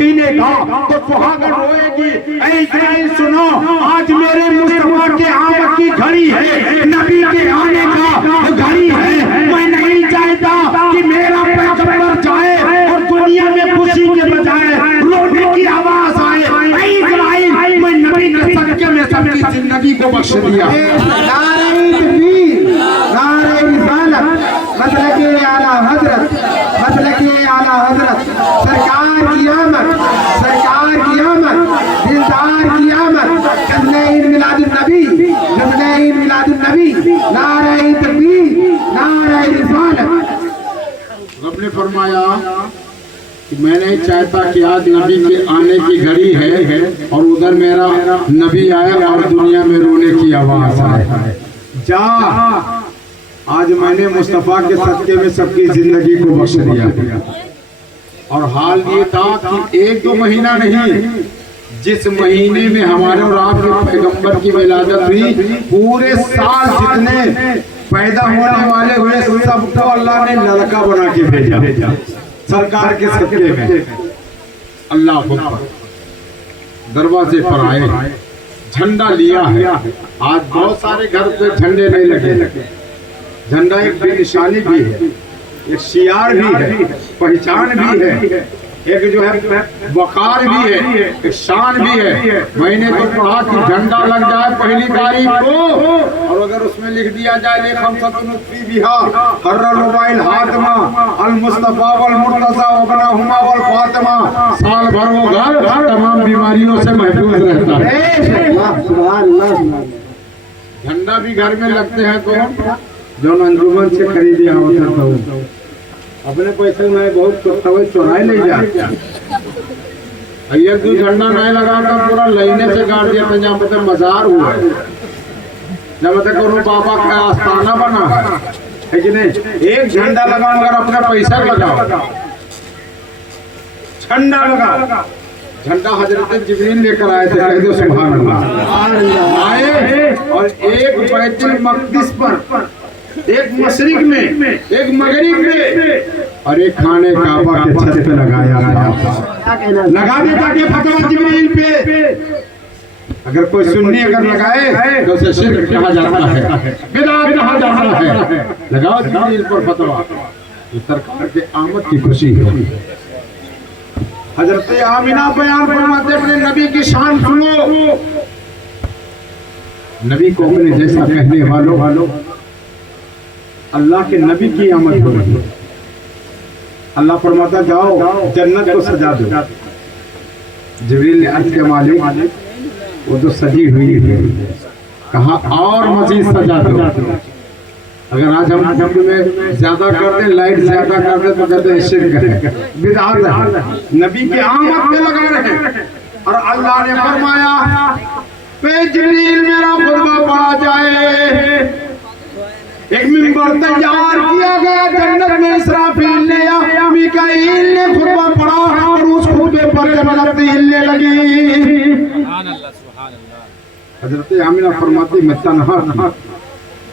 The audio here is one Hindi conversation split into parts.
छीनेगा तो सुहागन रोएगी। ऐ इस्राएल सुनो, आज मेरे मुस्तफा के आमद की घड़ी है, नबी के आने का घड़ी है। मैं नहीं चाहता कि मेरा पैगंबर जाए और दुनिया में खुशी के बजाय रोने की आवाज आए। ऐ इस्राएल, मैं नबी के सदके में सबकी जिंदगी को बख्श दिया। नारे तकबीर, नारे रिसालत, मसलके आला हजरत, मसलके आला हजरत, सरकार की आमद, सरकार की आमद, दिलदार की आमद, जश्न मिलादुन नबी, जश्न मिलादुन नबी, नारे तकबीर, नारे रिसालत। रब ने फरमाया कि मैं नहीं चाहता कि आज नबी के आने की घड़ी है और उधर मेरा नबी आए और दुनिया में रोने की आवाज आए। जा, आज मैंने मुस्तफा के सदके में सबकी जिंदगी को बख्श दिया। और हाल ये था कि एक दो महीना नहीं, जिस महीने में हमारे और आपके पैगंबर की विलादत हुई, पूरे साल जितने पैदा होने वाले हुए सबको अल्लाह ने लड़का बना के भेजा सरकार के सदके में। अल्लाह अकबर, दरवाजे पर आए, झंडा लिया है। आज बहुत सारे घर पे झंडे नहीं लगे। झंडा एक बेनिशानी भी है, एक शियार भी है, पहचान भी है, एक जो है वकार भी है, एक शान भी है। मैंने तो पढ़ा कि झंडा लग जाए पहली तारीख को और अगर उसमें लिख दिया जाए लेखम सतनुफी बिहा हर्रल मोबाइल हातमा अल मुस्तफा वल मुर्तजा वबना हुमा वल फातिमा, साल भर वो घर तमाम बीमारियों से महफूज रहता है। सुभान अल्लाह। झंडा भी घर में लगते हैं तो जो अंजुमन से खरीदी होता था, अपने पैसे में बहुत चुराए ले जा। एक दो झंडा नहीं लगा कर पूरा लाइने से काट दिया था। जहाँ मतलब मजार हुआ है, जब मतलब कोनो बाबा का आस्थाना बना है कि नहीं। एक झंडा लगाओ अगर अपना पैसा लगाओ, झंडा लगाओ। झंडा हजरत जिब्रील लेकर आए थे, कह दो सुभान अल्लाह। आए और एक बैतुल मक़दिस पर, एक मशरिक में, एक मगरिब में और एक खाने काबा के छत पे लगाया था। लगा देता कि फतवा जिब्रील पे। अगर कोई सुन्नी अगर लगाए तो उसे शिर्क कहा जाता है, बिदअत कहा जाता है। लगाओ जिब्रील पर फतवा, ये सरकार के आमद की खुशी है। हजरत आमिना बयान फरमाते अपने नबी की शान सुनो। नबी को अपने जैसा कहने वालों अल्लाह के नबी की आमद हो रही है। अल्लाह फरमाता जाओ जन्नत को सजा दो। जिब्रील ने अर्ज के मालिक वो तो सजी हुई है, कहा और मजीद सजा दो। अगर आज हम जब में ज्यादा कर दे, लाइट ज्यादा कर दे तो कहते हैं शिर्क है, बिदअत है। नबी के आमद पे लगा रहे हैं और अल्लाह ने फरमाया पे जिब्रील मेरा खुतबा पढ़ा जाए। एक मिंबर तैयार किया गया जन्नत में, इसराफील ने या मीकाईल ने खुतबा पढ़ा और उस खुतबे पर जन्नत हिलने लगी। सुभान अल्लाह, सुभान अल्लाह। हजरत आमिना फरमाती मैं तन्हा था,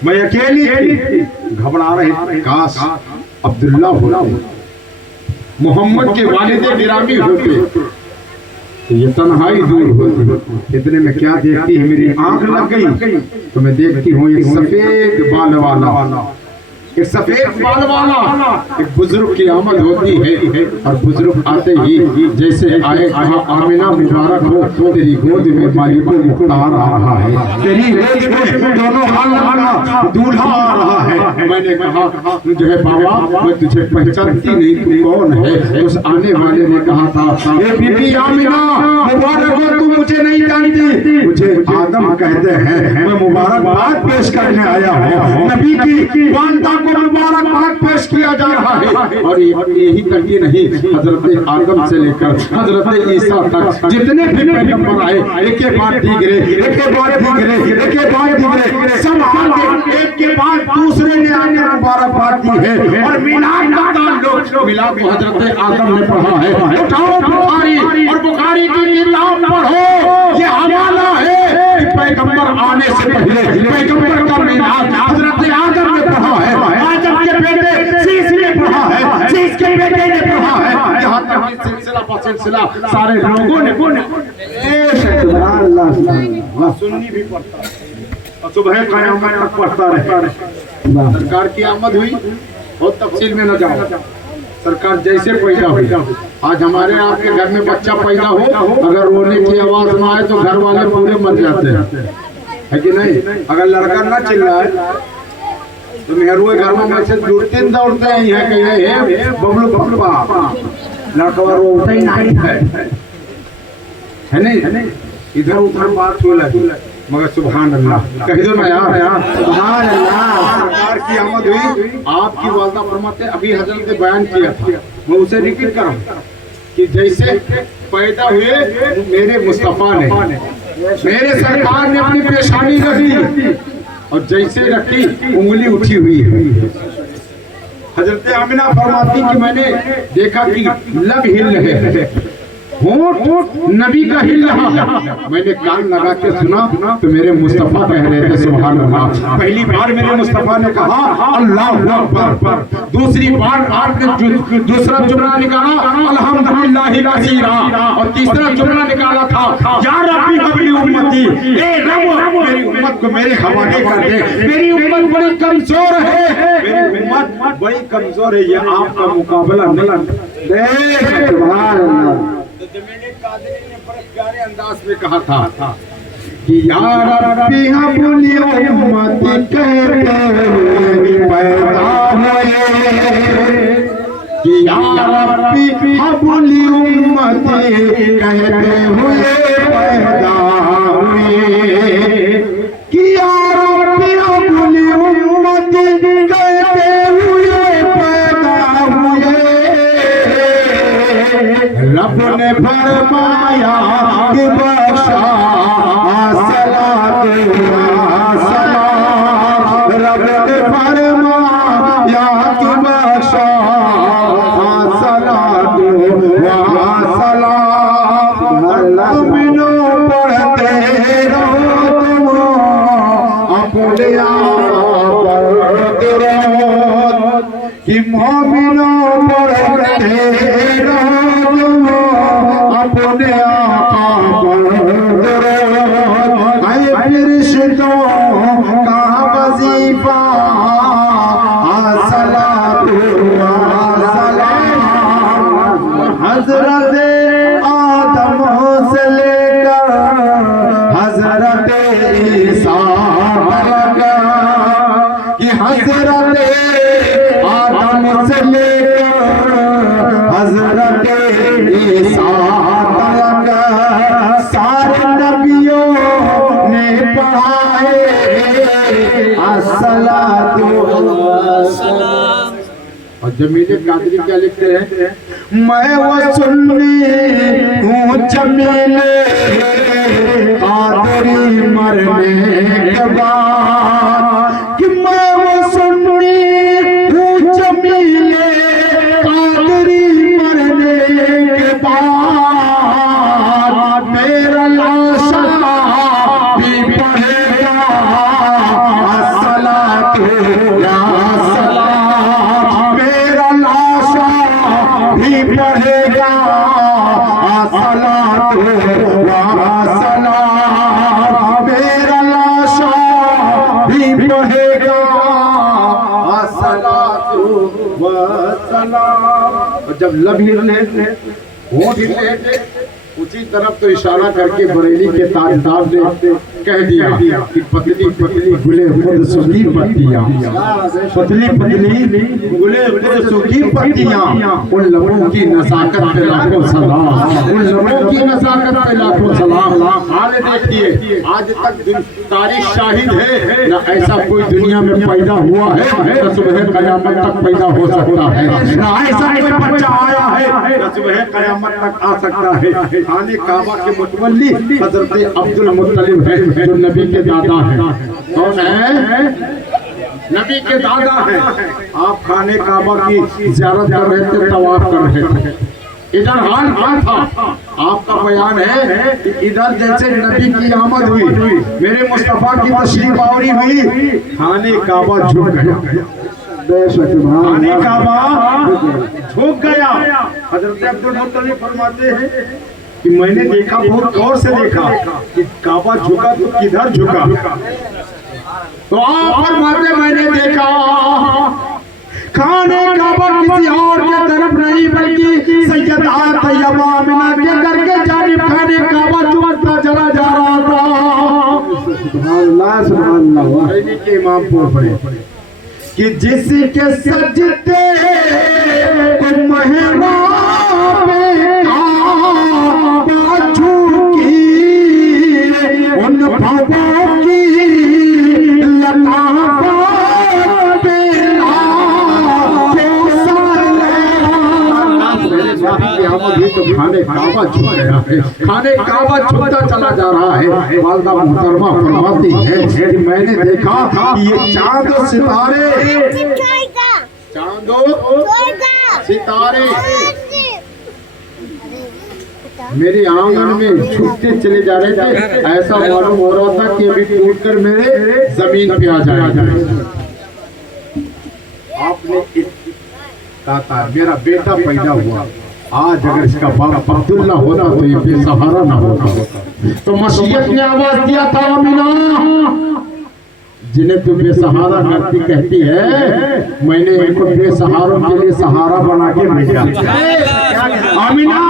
मैं अकेली थी, घबरा रही। काश अब्दुल्ला होते, मोहम्मद के वालिद गिरामी होते तो ये तन्हाई दूर होती। इतने में क्या देखती है, मेरी आंख लग गई तो मैं देखती हूँ एक सफेद बाल वाला, एक सफेद बाल वाला एक बुजुर्ग की आमद होती है और बुजुर्ग आते ही जैसे आए कहा आमिना मुबारक हो, तेरी गोद में मालिक मुख्तार आ रहा है, तेरी गोद में दोनों हाल दूल्हा आ रहा है। मैंने कहा जो है बाबा मैं तुझे पहचानती नहीं, तू कौन है। उस आने वाले ने कहा था ए बीबी आमिना मुबारक हो, तू मुझे नहीं जानती, मुझे आदम कहते हैं, मैं मुबारकबाद पेश करने आया हूँ। नबी की वालदा को मुबारकबाद पेश किया जा रहा है। और यही तक ही नहीं, हजरत आदम से लेकर हजरत ईसा तक जितने भी पैगंबर आए, एक के बाद दीगरे, एक के बाद दीगरे, एक के बाद दीगरे, सब आगे एक के बाद दूसरे ने आकर मुबारकबाद दी है। और मिलाद का ताल्लुक मिलाद को हजरत आदम ने पढ़ा है। उठाओ बुखारी और बुखारी की किताब पढ़ो, ये हवाला है कि पैगंबर आने से पहले पैगंबर का मिलाद हजरत आदम ने पढ़ा है, आदम के बेटे शीश ने पढ़ा है, शीश के बेटे ने पढ़ा है। यहाँ तक सिलसिला तरफ सिलसिला सारे लोगों ने सुभान अल्लाह सुभान अल्लाह सुन्नी भी पढ़ता और सुबह क़यामत तक पढ़ता रहे। सरकार की आमद हुई, बहुत तफसील में न जाओ। सरकार जैसे पैदा हुई, आज हमारे आपके घर में बच्चा पैदा हो, अगर रोने की आवाज ना आए तो घर वाले पूरे मर जाते हैं, है कि नहीं? अगर लड़का ना चिल्लाए तो मेहरुए घर में से जुड़ते दौड़ते हैं, यहाँ कहीं बबलू बबलू लड़का रोता ही नहीं है नहीं? इधर उधर बात हो लगी, मगर सुभान अल्लाह कह दो ना यार सुभान अल्लाह। सरकार की आमद हुई, आपकी वालदा फरमाते अभी हजरत ने बयान किया था, मैं उसे रिपीट करूं कि जैसे पैदा हुए मेरे मुस्तफा ने, मेरे सरकार ने अपनी पेशानी रख दी और जैसे रखी उंगली उठी हुई है। हजरत आमिना फरमाती कि मैंने देखा कि लब हिल रहे हैं, होंठ नबी का हिल रहा, मैंने कान लगा के सुना तो मेरे मुस्तफा कह रहे थे सुभान अल्लाह। पहली बार मेरे मुस्तफा ने कहा अल्लाहु अकबर, दूसरी बार आपने दूसरा जुमला निकाला अल्हम्दुलिल्लाहि कसीरा, और तीसरा जुमला निकाला था या रब्बी हबली उम्मती, ए रब मेरी उम्मत को मेरे हवाले कर दे, मेरी उम्मत बड़ी कमजोर है, मेरी उम्मत बड़ी कमजोर है, ये आपका मुकाबला नहीं। सुभान अल्लाह। जमीनी कादरी ने बड़े प्यारे अंदाज में कहा था कि या रब्बी हबली उम्मती कहते हुए पैदा हुए, कि या रब्बी हबली उम्मती कहते हुए पैदा हुए, कि या रब्बी हबली उम्मती कहते हुए पैदा हुए। रब ने फरमाया कि बख्शा सलात सलाम, रब ने फरमाया कि बख्शा सलात सलाम। बिनो पढ़ते रहो तुम अपने आप कि मोमिनो पढ़ते रहो अपने आका पर आए फरिश्तों का वजीफा सलातु व सलाम। हजरत आदम से लेकर हजरत ईसा तक, कि हजरत आदम से लेकर हजरत ईसा तक सारे नबियों ने पढ़ाए अस्सलातु वस्सलाम। और जमीले कादरी क्या लिखते हैं, मैं वो सुन्नी हूँ जमीले कादरी मरने के बाद, कि मैं वो सुन्नी हूँ जमीले कादरी मरने के बाद, मेरा लाशा भी पढ़ेगा अस्सलातु या सलाम, मेरा लाशा भी पढ़ेगा अस्सलातु या सलाम, मेरा लाशा भी पढ़ेगा अस्सलातु व सलाम। और जब लब हिले होंठ हिले, उसी तरफ तो इशारा करके बरेली के ताजदार ने कह दिया कि पतली पतली गुले खुद सूखी पत्तियां, पतली पतली गुले खुद सूखी पत्तियां, उन लबों की नज़ाकत पे लाखों सलाम, उन लबों की नज़ाकत पे लाखों सलाम। हाल देखिए, आज तक तारीख शाहिद है, ना ऐसा कोई दुनिया में पैदा हुआ है ना सुबह क़यामत तक पैदा हो सकता है, ना ऐसा कोई बच्चा आया है ना सुबह क़यामत तक आ सकता है। खाने काबा के मुतवल्ली हजरत अब्दुल मुत्तलिब है, जो नबी के दादा हैं। कौन है? नबी के दादा हैं। आप खाने काबा की ज़ियारत कर रहे थे, तवाफ कर रहे थे, इधर हाल क्या था? आपका बयान है कि इधर जैसे नबी की आमद हुई, मेरे मुस्तफा की तशरीफ आवरी हुई, खाने काबा झुक गया, खाने काबा झुक गया। हजरत अब्दुल मुत्तलिब फरमाते हैं कि मैंने देखा, बहुत गौर से देखा कि काबा झुका तो किधर झुका। तो आप फरमाते मैंने देखा खाने काबा किसी और के तरफ नहीं बल्कि सैयदा तैयबा आमिना के घर के जानिब खाने काबा झुकता चला जा रहा था। सुभान अल्लाह के इमाम बोल पड़े कि जिसके सजदे को महराब काबा झुकी उन भवों की लताफत तो खाने काबा झुक गया है, खाने काबा झुकता चला जा रहा है। वालदा मुहतरमा फरमाती है कि मैंने देखा कि ये चांद और सितारे सितारे मेरे आंगन में झुकते चले जा रहे थे। ऐसा मालूम हो रहा था कि अभी टूटकर मेरे जमीन पे आ जाएगा। आपने कहा था मेरा बेटा पैदा हुआ, आज अगर इसका बाप अब्दुल्ला होता तो ये बेसहारा ना होता। तो मशीयत ने आवाज दिया था आमिना, जिन्हें तू बेसहारा करती कहती है, मैंने इनको बेसहारों के लिए सहारा बना के भेजा। आमिना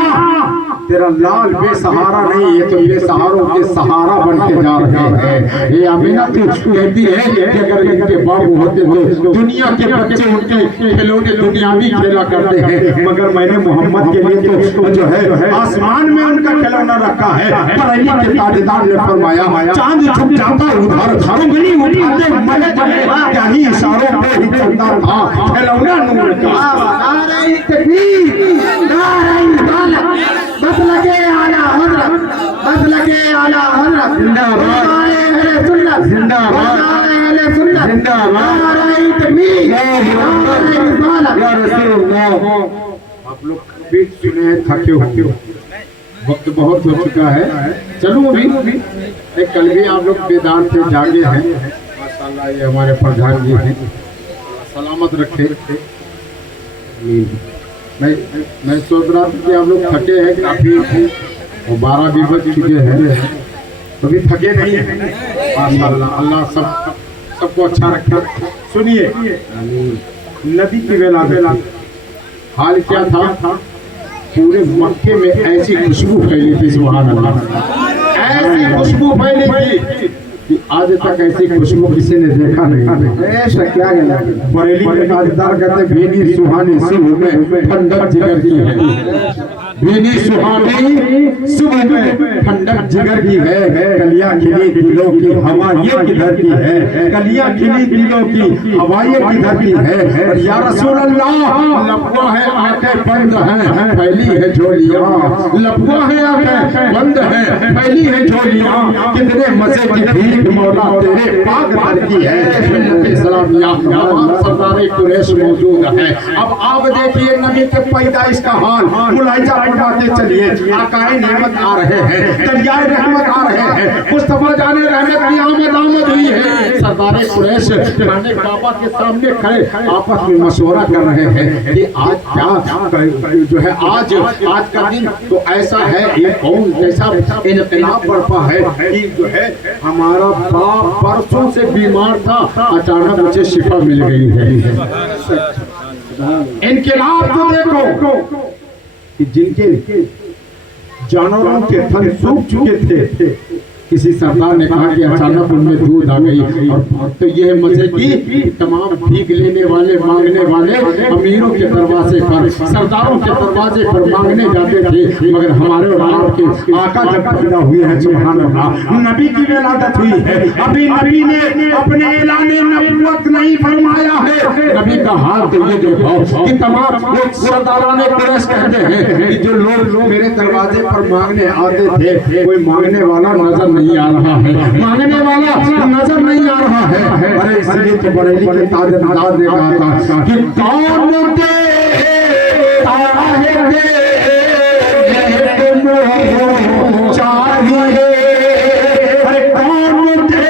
तेरा लाल बेसहारा नहीं, ये तो बेसहारों के सहारा बन के जा रहे हैं। ये आमिना तू कहती है कि अगर इनके बाबू होते तो दुनिया के बच्चे उनके खिलौने दुनियावी खेला करते हैं, मगर मैंने मोहम्मद के लिए तो जो है आसमान में उनका खिलौना रखा है। पर अली के ताबेदार ने फरमाया चांद झुक जाता उधर उंगली उठाते मैं क्या ही इशारों पे ही चलता था खिलौना नूर का। नारे तकबीर, नारे रिसालत, बस लगे आला हज़रत, बस लगे आला हज़रत, जिंदाबाद अहले सुन्नत, जिंदाबाद अहले सुन्नत, जिंदाबाद नारे तकबीर, नारे रिसालत या रसूलुल्लाह। आप लोग भी सुने थके हो, वक्त बहुत हो चुका है। चलो अभी एक कल भी आप लोग बेदान से जागे हैं माशाल्लाह। ये हमारे प्रधान जी हैं, सलामत रखे। मैं सोच रहा था कि आप लोग थके हैं काफी, 12 भी बज चुके हैं, कभी थके नहीं हैं माशाल्लाह। अल्लाह सबको अच्छा रखे। सुनिए नबी की वेला हाल क्या था, पूरे मक्के में ऐसी खुशबू फैली थी, सुभान अल्लाह, ऐसी खुशबू फैली थी कि आज तक ऐसी खुशबू किसी ने देखा नहीं। ऐसा क्या गया बरेली के ताजदार कहते बेनी सुहानी सुबह में ठंडक जिगर की है, बेनी सुहानी सुबह में ठंडक जिगर की है। कलियां खिली दिलों की हवा ये किधर की है, कलियां खिली दिलों की हवा ये किधर की है। या रसूल अल्लाह लबवा है आंखें बंद हैं फैली है झोलियां, लबवा है आंखें बंद हैं फैली है झोलियां। कितने मजे की भीख मौला तेरे पाक दर की है। सलामिया सरदार कुरैश मौजूद है। अब आप देखिए नबी के पैदाइश का हाल, मुलाइजा पढ़ाते चलिए। आकाए नेमत आ रहे हैं, दरियाए रहमत आ रहे हैं, मुस्तफा जाने रहमत की आमद हुई है। सरदार कुरैश खाने काबा के सामने खड़े आपस में मशवरा कर रहे हैं कि आज क्या जो है आज का दिन तो ऐसा है, ये कौन कैसा इनकलाब बरपा है कि जो है हमारा बाप परसों से बीमार था, अचानक मुझे शिफा मिल गई है। इनकलाब तो देखो कि जिनके जानवरों के थन सूख चुके थे, किसी सरदार ने कहा कि अचानक उनमें दूध आ गई। और तो यह मजे की तमाम भीख लेने वाले मांगने वाले अमीरों के दरवाजे पर, सरदारों के दरवाजे पर मांगने जाते थे, मगर हमारे और आपके आका जब पैदा हुए हैं, सुभान अल्लाह, नबी की विलादत हुई है। अभी नबी ने अपने ऐलाने नबुवत नहीं फरमाया है। नबी का हाल तो ये देखो कि तमाम लोग सरदाराने कुरैश कहते हैं कि जो लोग मेरे दरवाजे पर मांगने आते थे, कोई मांगने वाला नजर नहीं आ रहा है, मांगने वाला नजर नहीं आ रहा है। अरे इसलिए तो बरेली के ताजदार ने कहा था कि कौन दे चाहिए, अरे कौन दे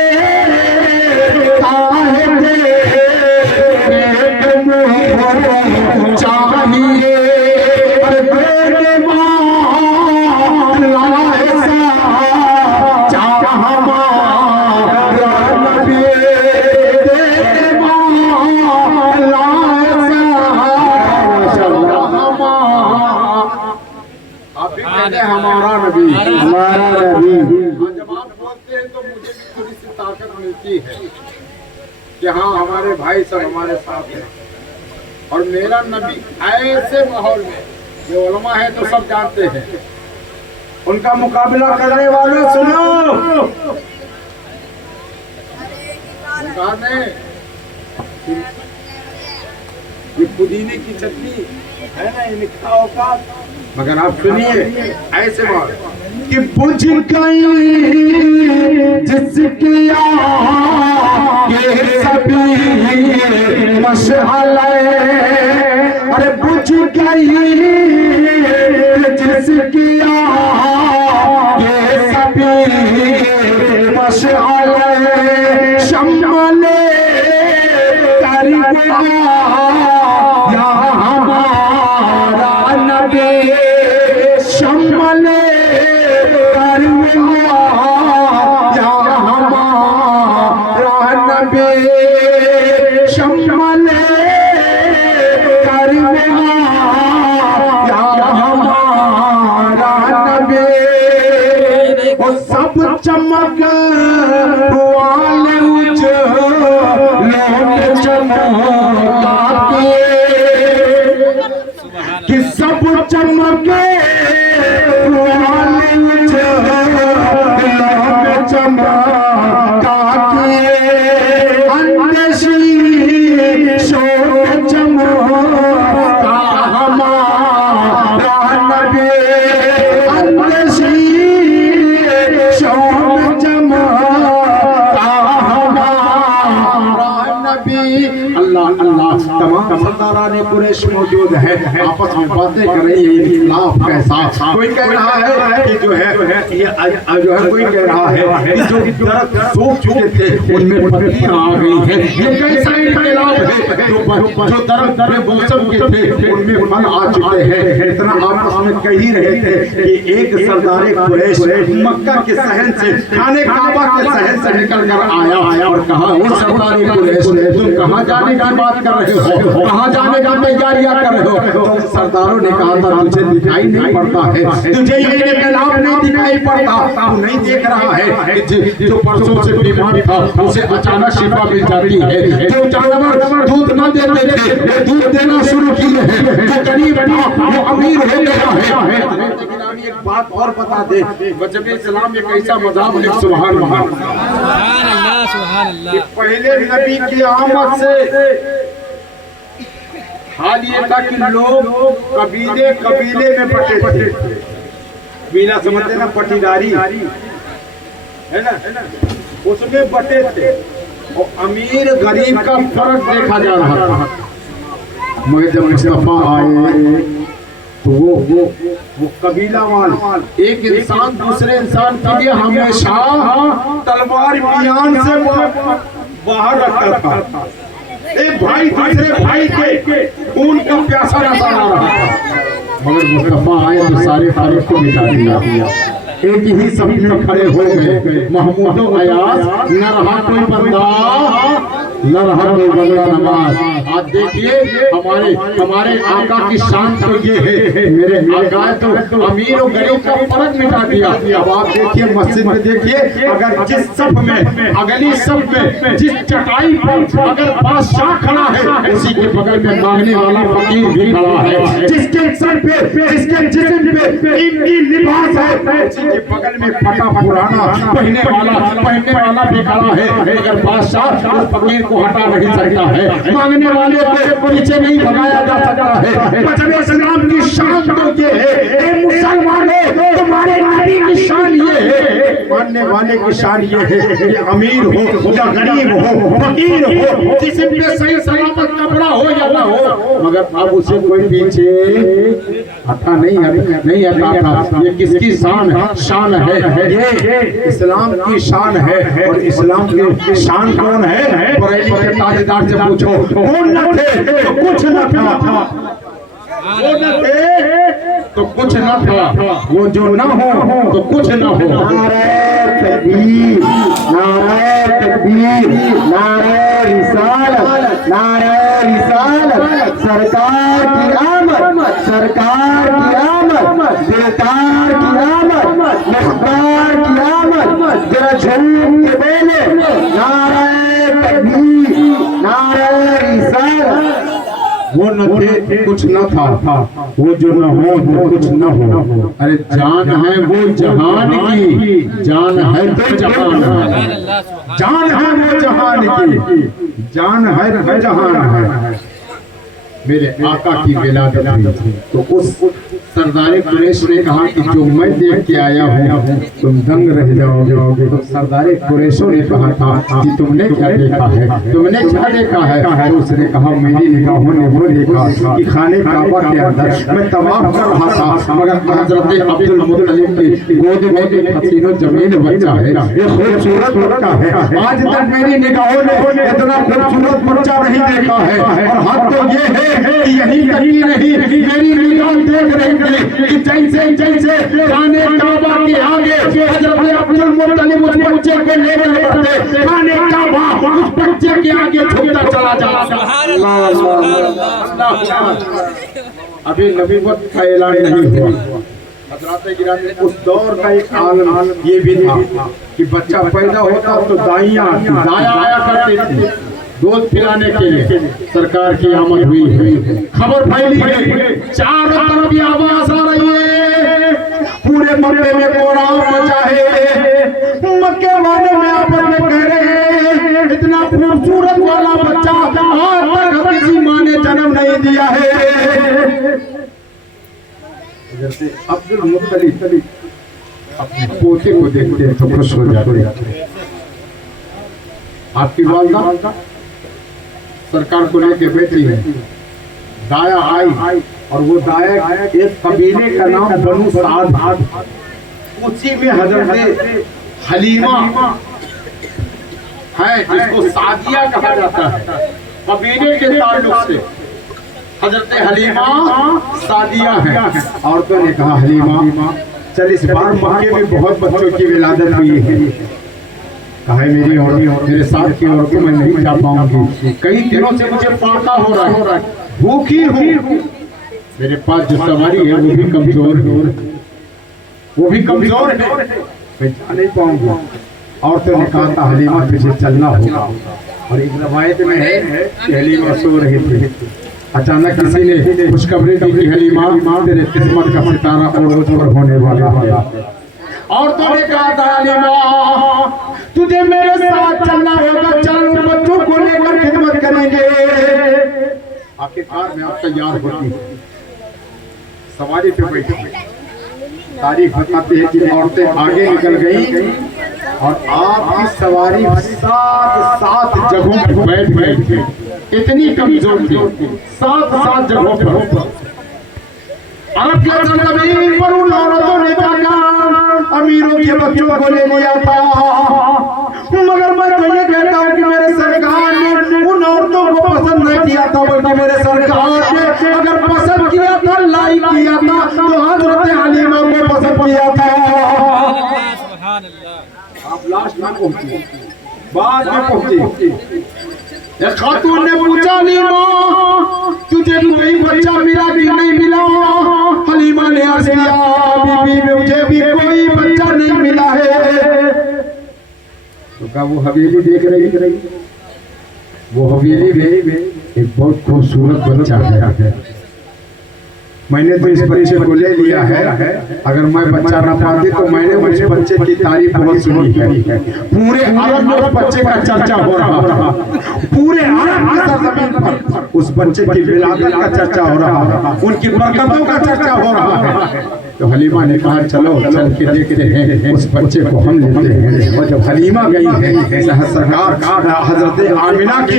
चाहिए, कहते हैं हमारा नबी, हमारा नबी। जब आप बोलते हैं तो मुझे भी थोड़ी सी ताकत मिलती है कि हाँ हमारे भाई सब हमारे साथ हैं। और मेरा नबी ऐसे माहौल में, जो उलमा है तो सब जानते हैं, उनका मुकाबला करने वालों सुनो। ये पुदीने की चटनी है ना, ये लिखा होगा, मगर आप सुनिए ऐसे बात कि बुझ गई जिसकी आगे सभी मशअले, अरे बुझ गई जिसकी आगे सभी मशअले, शम्मले कर गया या हमारा नबी, शम्मले कर गया या हमारा नबी, शम्मले कर गया या हमारा नबी। वो सब चमक वाले उजले चमकाते, कि सब चमके वाले उजले चमकाते, अंदेशी शोक चमका हमारा नबी, अंदेशी शोक चमका हमारा नबी। अल्लाह अल्लाह, तमाम सरदाराने कुरैश मौजूद है, आपस में बातें कर रही है, इख्तिलाफ कैसा। कोई कह रहा है कि जो है कोई कह रहा है कि जो दरख्त सूख चुके थे उनमें पत्तियां आ गई हैं। ये कैसा इख्तिलाफ है, जो दरख्त मौसम के थे उनमें फल आ चुके हैं। इतना आपस में कह ही रहे थे कि एक सरदारे कुरैश मक्का के शहर से, खाने काबा के शहर से निकल कर आया और कहा, वो सरदारे कुरैश तुम कहाँ जाने की बात कर रहे हो, कहाँ जाने का तैयारियां कर रहे हो। तो सरदारों ने कहा था तुझे दिखाई नहीं पड़ता है, तुझे ये इख्तिलाफ नहीं दिखाई पड़ता, तू नहीं देख रहा है कि जो परसों से बीमार था उसे अचानक शिफा मिल जाती है, जो जानवर दूध न देते थे वो दूध देना शुरू किए हैं, जो गरीब था वो अमीर हो गया है। लेकिन हम एक बात और बता दे, वजह इस्लाम एक ऐसा मज़हब है, सुभान अल्लाह, कि पहले नबी की आमद से हाल ये था कि लोग कबीले कबीले में बटे थे। कबीला समझते ना, पटीदारी है ना, उसमें बटे थे और अमीर गरीब का फर्क देखा जा रहा था। मगर जब मुस्तफा आए तो वो कबीलावान एक इंसान दूसरे इंसान के लिए हमेशा तलवार मियान से बाहर रखता था। एक भाई दूसरे भाई के खून का प्यासा नजर आ रहा था, मगर मुस्तफा आए तो सारे फारूक को मिटा दिया। एक ही सब में खड़े हो गए, महमूद अयास, न रहा कोई बंदा, न रहा कोई बंदा नमाज। आज देखिए हमारे आका की शान तो ये है, मेरे आका तो अमीर और गरीब का फर्क मिटा दिया। अब आप देखिए मस्जिद में देखिए, अगर जिस सब में, अगली सब में जिस चटाई पर अगर बादशाह खड़ा है, उसी के बगल में मांगने वाला फकीर भी खड़ा है, जिसके सर पे, जिसके जिस्म पे इनकी लिबास है, के बगल में फटा पुराना पहनने वाला भी खड़ा है। अगर बादशाह उस फकीर को हटा नहीं सकता है, मांगने वाले को पीछे नहीं भगाया जा सकता है। वजह इस्लाम की शान तो ये है, मुसलमानों तुम्हारे नबी की शान ये है, मानने वाले की शान ये है कि अमीर हो या गरीब हो, फकीर हो, जिसम पे सही सलामत कपड़ा हो या ना हो, मगर अब उसे कोई पीछे हटा नहीं हटा था। ये किसकी शान है? शान है, ये इस्लाम की शान है। और इस्लाम की शान कौन है? बरेली के ताजदार से पूछो, कौन न थे तो कुछ न था, वो न थे तो कुछ न था, वो जो न हो तो कुछ न हो। नारे तकबीर, नारे तकबीर, नारे रिसालत, नारे रिसालत, सरकार की आमद, सरकार की आमद, दिलदार की आमद, मुख्तार की आमद, जरा झूम के बोले नारे तकबीर, नारे रिसालत। वो न थे कुछ न था, वो जो न हो वो कुछ न हो। अरे जान है वो जहान की, जान है तो जहान है, जान है वो जहान की, जान है तो जहान है। मेरे आका की विलादत हुई तो उस सरदार कुरैश ने कहा कि जो मैं देख के आया हूँ तुम दंग रह जाओगे। तो सरदार कुरैशों ने कहा था कि तुमने क्या देखा है, तुमने क्या देखा है? तो उसने कहा मेरी निगाहों ने वो देखा कि खाने काबा के अंदर मैं तवाफ कर रहा था, मगर हजरत अब्दुल मुत्तलिब की गोद में एक हसीनो जमीन बच्चा है, ये खूबसूरत बच्चा है। आज तक मेरी निगाहों ने इतना खूबसूरत बच्चा नहीं देखा है। और हद तो ये है कि यही कहीं नहीं, मेरी निगाह देख रही थी कि जैसे जैसे खाने काबा के आगे हजरत अब्दुल मुत्तलिब उस बच्चे को लेकर बढ़ते, खाने काबा उस बच्चे के आगे झुकता चला जाता। अभी नबूवत का ऐलान नहीं हुआ। हजरात गिरामी, उस दौर का एक आलम ये भी था कि बच्चा पैदा होता तो दाइयाँ आया करती थी दूध पिलाने के लिए। सरकार की आमद हुई, खबर फैली है, चारों तरफ ये आवाज आ रही है, पूरे मक्के में कोहराम मचा है। मक्के वाले में आपस में कह रहे हैं इतना खूबसूरत वाला बच्चा आज तक किसी माँ ने जन्म नहीं दिया है। जैसे अब्दुल मुत्तलिब अपने पोते को देखते हैं तो खुश हो जाते हैं। आपकी वालदा सरकार को लेके बैठी है, दाया आई और वो दाया एक कबीले का नाम बनु साद, उसी में हजरत हलीमा है जिसको सादिया कहा जाता है, कबीले के ताल्लुक से हजरत हलीमा सादिया है। औरतों ने कहा हलीमा चल इस बार मक्के में बहुत बच्चों की विलादत हुई है, कहा मेरी औरत मेरे साथ की औरतों में नहीं जा पाऊंगी, कई दिनों से मुझे फाका हो रहा है, भूखी हूँ, मेरे पास जो सवारी है वो भी कमजोर है, वो भी कमजोर है, मैं जा नहीं पाऊंगा। औरतों ने कहा था हलीमा तुझे चलना होगा। और एक रवायत में है कि हलीमा सो रही थी, अचानक किसी ने खुशखबरी दी कि हलीमा तेरे किस्मत का सितारा और पर होने वाला है। औरतों ने कहा था हलीमा तुझे मेरे साथ चलना होगा, चल बच्चों को लेकर खिदमत करेंगे। आखिरकार में आप तैयार होती सवारी पे बैठी। तारीफ बताते हैं कि औरतें आगे निकल गई और आपकी सवारी सात जगहों पर बैठ गई, इतनी कमजोर थी, सात जगहों पर। आपके जमीन पर उन औरतों ने जाकर अमीरों के बच्चों को ले लिया था, मगर मैं तो ये कहता हूँ कि मेरे सरकार ने उन औरतों को पसंद नहीं किया था, बल्कि मेरे सरकार ने अगर पसंद किया था, लाइक किया था, तो हजरत हलीमा को पसंद किया था। आप लास्ट में पहुंचे, बाद में पहुंचे। एक खातून ने पूछा हलीमा तुझे कोई बच्चा मिला कि नहीं मिला? हलीमा ने अर्ज किया बीबी मुझे भी कोई बच्चा नहीं मिला है। तो कहा वो हवेली देख रही, वो हवेली में एक बहुत खूबसूरत बच्चा है, मैंने तो इस बच्चे को ले लिया है, अगर मैं बच्चा ना पाती तो मैंने उस बच्चे की तारीफ बहुत सुनी है, पूरे अरब में उस बच्चे का चर्चा हो रहा, पूरे अरब की सरजमीन पर उस बच्चे की विलादत का चर्चा हो रहा, उनकी बरकतों का चर्चा हो रहा है। तो हलीमा ने कहा चलो चल के देखते हैं, उस बच्चे को हम लेते हैं। और जब हलीमा गई है सरकार हजरत आमिना की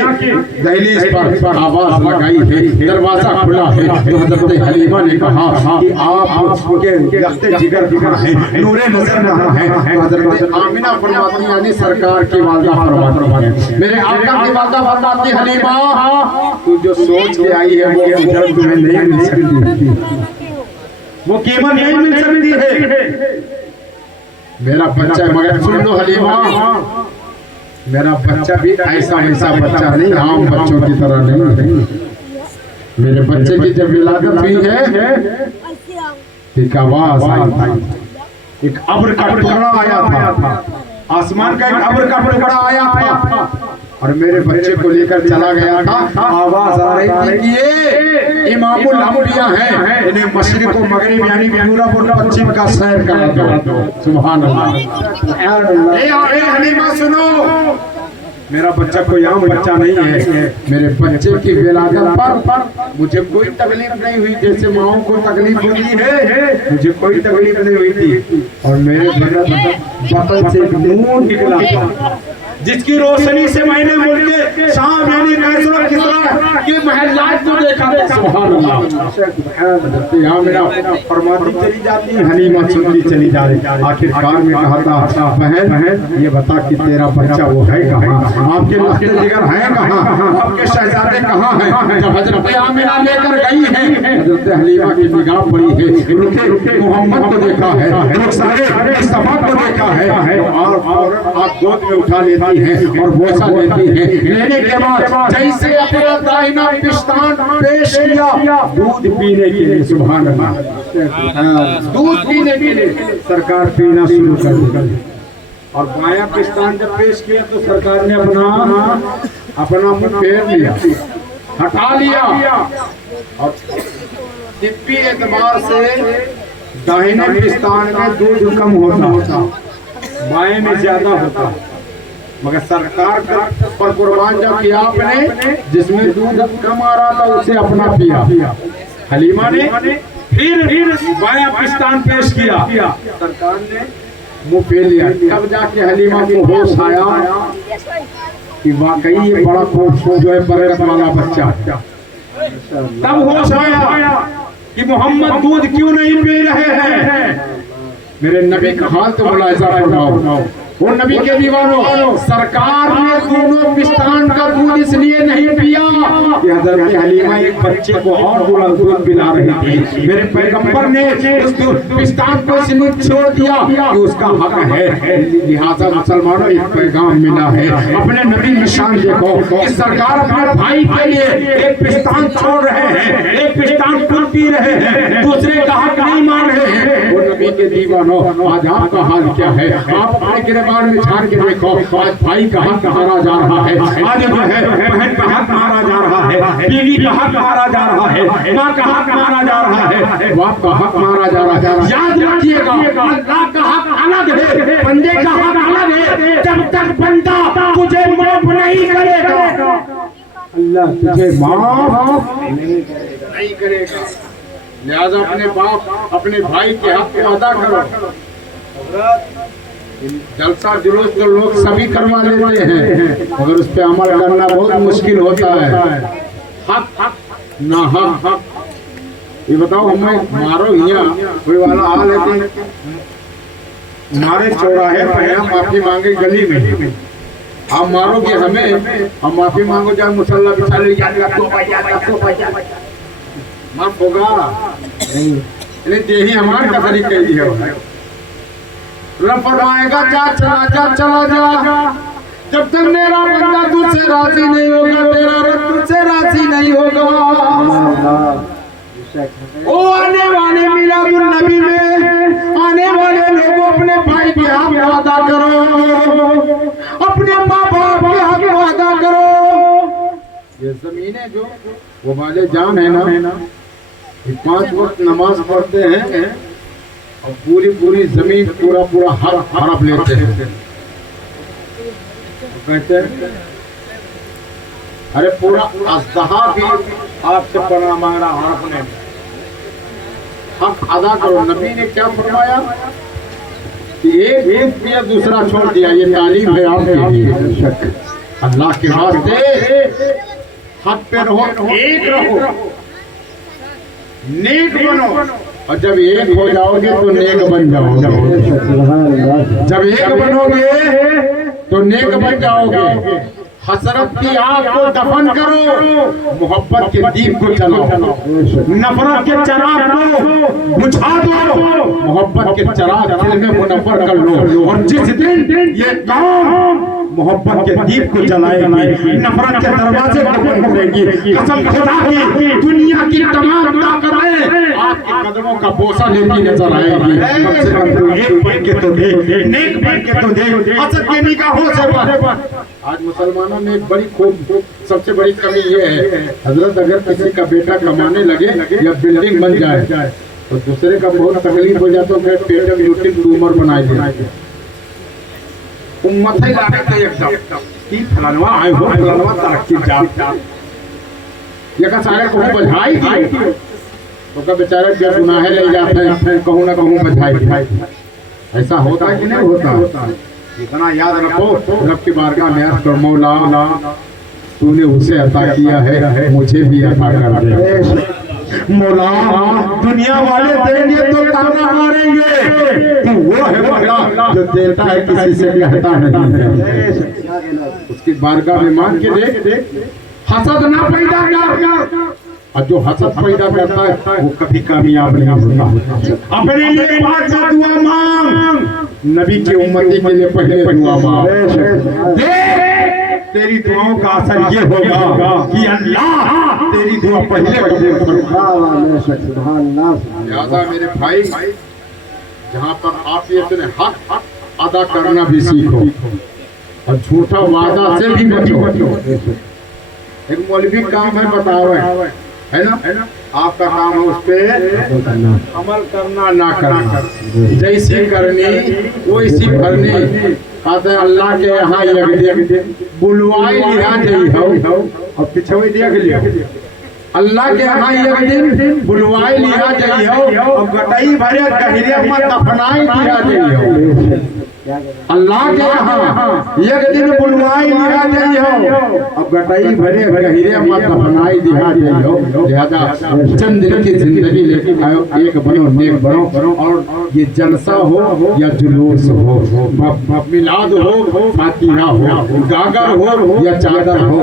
दहलीज पर आवाज लगाई है, दरवाजा खुला है, तो हजरत हलीमा ने कहा कि आप के रखते जिगर कहाँ है, नूरे नजर कहाँ है? तो हजरत आमिना फरमाती यानी सरकार की वालदा फरमाती है, मेरे आका की वालदा फरमाती हलीमा तू जो सोच के आई है वो इधर तुम्हें नहीं मिल सकती, वो कीमत नहीं मिल सकती है। मेरा बच्चा है, मगर सुन लो हलीमा मेरा बच्चा भी ऐसा वैसा बच्चा नहीं, आम बच्चों की तरह नहीं है। मेरे बच्चे की जब विलादत हुई है एक आवाज आई थी, एक अब्र का टुकड़ा आया था, आसमान का एक अब्र का टुकड़ा आया था और मेरे बच्चे को लेकर चला गया था। आवाज आ रही थी कि ये इमामुल अंबिया हैं, इन्हें मशरिक व मगरिब यानी पूरब और पश्चिम का सैर करा दो। सुभान अल्लाह। ए हलीमा सुनो, मेरा बच्चा कोई आम बच्चा नहीं है। मेरे बच्चे की विलादत पर मुझे कोई तकलीफ नहीं हुई, जैसे माओ को तकलीफ होती है मुझे कोई तकलीफ नहीं हुई थी। और मेरे बतन से एक नूर निकला था, जिसकी रोशनी से मैंने मुल्क शाम यानी कैसरा किसरा के महल्लात को देखा था। सुभान अल्लाह। यहाँ मेरा फरमाती चली जाती, हलीमा सुनती चली जा रही। आखिरकार में कहा था, बहन ये बता कि तेरा बच्चा वो है कहाँ, आपके लफ्ते जिगर है कहाँ, आपके शहजादे कहाँ हैं। जब हजरत आमिना लेकर गई है, हजरत हलीमा की निगाह पड़ी है, रुके मोहम्मद को देखा है, मुस्तफा को देखा है और आप गोद में उठा लेती है और बोसा लेती है। लेने के बाद जैसे अपना दाहिना पिस्तान पेश किया दूध पीने के लिए, सुभान अल्लाह, दूध पीने के लिए सरकार पीना शुरू कर दी। और बायां पिस्तान जब पेश किया तो सरकार ने अपना मुंह फेर लिया, हटा लिया और तिब्बी एतबार से दाहिने पिस्तान में दूध कम होता, बाएं में ज्यादा होता। मगर सरकार पर कुर्बान जब किया आपने, जिसमें दूध कम आ रहा था उसे अपना पिया। हलीमा ने फिर बायां पिस्तान पेश किया, सरकार ने मुंह पे लिया। तब जाके हलीमा को होश आया कि वाकई ये बड़ा खूबसूरत जो है बरकत वाला बच्चा। तब होश आया कि मोहम्मद दूध क्यों नहीं पी रहे हैं। मेरे नबी का हाल तो मुलाहिजा फरमाओ। वो नबी के दीवानों, सरकार ने दोनों पिस्तान का दूध इसलिए नहीं पिया कि हजरत हलीमा एक बच्चे को और दूध पिला रही थी। मेरे पैगंबर ने उस पिस्तान को इसलिए छोड़ दिया कि उसका हक है। लिहाजा मुसलमानों एक पैगाम मिला है, अपने नबी में शान देखो कि सरकार अपने भाई के लिए एक पिस्तान छोड़ रहे हैं, एक पिस्तान दूध पी रहे हैं, दूसरे का हक नहीं मान रहे हैं। वो नबी के दीवानों, आज आपका हाल क्या है? आप अपने गिरबान में झाड़ के देखो, आज भाई का हक मारा जा रहा है, आज जो है बहन का हक मारा जा रहा है, बीवी का हक मारा जा रहा है, माँ का हक मारा जा रहा है, बाप का हक मारा जा रहा है। याद रखिएगा, अल्लाह का हक अलग है, बंदे का हक अलग है। जब तक बंदा तुझे माफ नहीं करेगा, अल्लाह तुझे माफ नहीं करेगा। लिहाजा अपने बाप अपने भाई के हक को अदा करो। जलसा जुलूस तो लोग सभी करवा लेते हैं, मगर उस पर अमल करना बहुत मुश्किल होता है। हक ना हक, ये बताओ हमें मारो यहाँ कोई वाला हाल है कि मारे चौराहे पर हम माफी मांगे गली में, आप मारोगे हमें, हम माफी मांगो जाए मुसल्ला बिछा ले माफ होगा नहीं, यही हमारे का तरीका ही है। रब फरमाएगा जा चला जा, जब तक मेरा बंदा तुझसे राजी नहीं होगा, तेरा रब तुझसे राजी नहीं होगा। ओ आने वाले मिलादुन नबी में आने वाले लोगों, अपने भाई के हक को अदा करो, अपने माँ बाप के हक को अदा करो। ये जमीनें जो वो वाले जान है ना, 5 वक्त नमाज पढ़ते हैं और पूरी जमीन पूरा हड़प लेते हैं। कहते हैं अरे पूरा अज़दहा भी आपसे पनाह मांग रहा हड़पने में, हक अदा करो। नबी ने क्या फरमाया कि एक दिया दूसरा छोड़ दिया, ये तालीम है आपके लिए। अल्लाह के वास्ते हक पे रहो, एक रहो, नेक बनो, और जब एक हो जाओगे तो नेक बन जाओगे। जब एक बनोगे तो नेक बन जाओगे। हसरत की आग को दफन करो, मोहब्बत के दीप को जलाओ, नफरत के चराग को बुझा दो, मोहब्बत के चराग दिल में मुनव्वर कर लो। और जिस दिन ये काम मोहब्बत के दीप को जलाएंगे, नफरत के दरवाजे को बंद करेंगे। कसम खुदा की दुनिया की तमाम ताकतें आपके कदमों का बोसा लेती नजर आएगी। कम से कम तू एक बन के तो देख, नेक बन के तो देख, हसद के निगाहों से बच। आज मुसलमानों में एक बड़ी खूब सबसे बड़ी कमी ये है, हजरत अगर किसी का बेटा कमाने लगे या बिल्डिंग बन जाए तो दूसरे का बहुत तकलीफ हो जाता है, फिर पेट में यूटिन ट्यूमर बनाए दे उम्मत है लाने के एकदम की फलानवा आए हो, फलानवा तरक्की जा ये का सारे को बधाई दी तो का बेचारा क्या गुनाह है ले जाते हैं, कहूं ना कहूं बधाई। ऐसा होता है कि नहीं होता? इतना याद रखो, रब की बारगाह में अर्ज कर, मौला तूने उसे अता किया है, मुझे भी अता कर दे। मौला दुनिया वाले देंगे तो ताना मारेंगे, तू वो है मौला जो देता है किसी से कहता नहीं। उसकी बारगाह में मांग के देख, हसद ना पैदा कर, और जो हसद पैदा करता है वो कभी कामयाब नहीं होता। अपने लिए पांच दुआ मांग, नबी की उम्मती के लिए पहले दुआ मांग। तेरी दुआओं का असर ये होगा कि अल्लाह तेरी दुआ पहले लिहाजा मेरे भाई, जहाँ पर आप ये अपने हक अदा करना भी सीखो और झूठा वादा से भी बचो। एक मौलवी काम है बता रहे है ना, आपका काम है उस पे अमल करना ना करना, जैसी करनी वैसी भरनी। कहते हैं अल्लाह के यहाँ बुलवाई लिया जाई हो, और पीछे देख लियो अल्लाह के यहाँ एक दिन बुलवाई लिया जाई हो, और गटाई भरे गहरे मत दफनाई दिया जाई हो। अल्लाह के यहाँ एक दिन बुलवाई लिया जाई हो, और गटाई भरे गहरे मत दफनाई दिया जाई हो। लिहाजा चंद दिन की जिंदगी लेके आयो, एक बनो नेक बनो, और ये जलसा हो या जुलूस हो, मिलाद हो, फातिहा हो, गागर हो या चादर हो,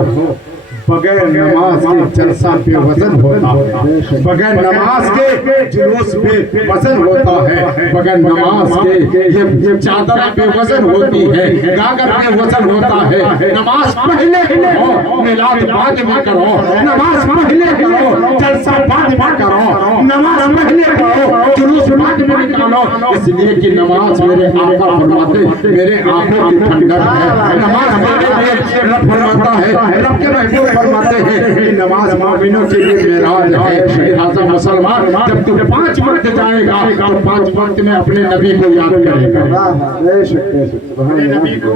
बगैर नमाज के जलसा बेवजन होता है, बगैर नमाज के जुलूस बेवजन होता है, बगैर नमाज के ये चादर बेवजन होती है, गागर बेवजन होता है। नमाज पहले हो, मिलाद बाद में करो, नमाज पहले करो, जलसा बाद में करो, नमाज पहले करो, जुलूस बाद में निकालो। इसलिए कि नमाज मेरे आका फरमाते, मेरे आंखों की ठंडक है। नमाज मेरे लिए रब फरमाता है, रब के महबूब फरमाते हैं कि नमाज मोमिनों के लिए मेराज है। लिहाजा मुसलमान जब तू 5 वक्त जाएगा तो 5 वक्त में अपने नबी को याद करेगा, अपने नबी को